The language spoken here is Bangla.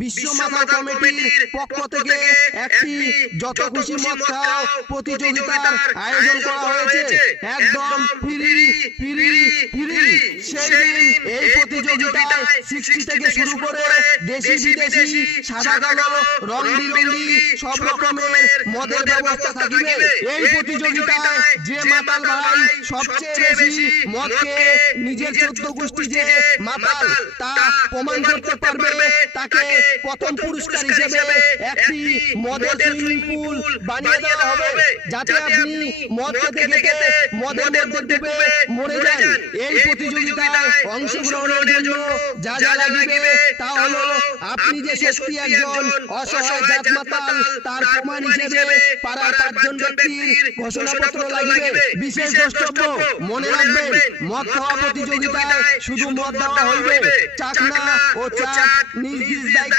বিশ্ব মাতাল কমিটির পক্ষ থেকে একটি যত খুশি মদ খাও প্রতিযোগিতার আয়োজন করা হয়েছে। একদম ফ্রি ফ্রি ফ্রি। সেদিন এই প্রতিযোগিতায় 60 থেকে শুরু করে দেশি বিদেশি সাদা কালো রং বিরঙি সব রকমের মদের ব্যবস্থা থাকবে। এই প্রতিযোগিতায় যে মাতাল ভাই সবচেয়ে বেশি মদ খেয়ে নিজের 14 গোষ্ঠী যে মাতাল তা প্রমাণ করতে পারবে তাকে প্রথম পুরস্কার হিসেবে একটি মদের সুইমিং পুল বানিয়ে দেওয়া হবে, যাতে আপনি মদ খেতে খেতে মদের মধ্যে ডুবে মরে যান। এই প্রতিযোগিতায় অংশগ্রহণের জন্য যা যা লাগবে তা হলো আপনি যে সত্যি একজন অসহায় জাত মাতাল তার প্রমাণ হিসেবে পাড়ার 5 জন ব্যক্তির ঘোষণাপত্র লাগবে। বিশেষ দ্রষ্টব্য মনে রাখবেন, মদ খাওয়া প্রতিযোগিতায় শুধু মদ দেওয়া হইবে, চাকনা ও চাট নিজ নিজ দায়িত্বে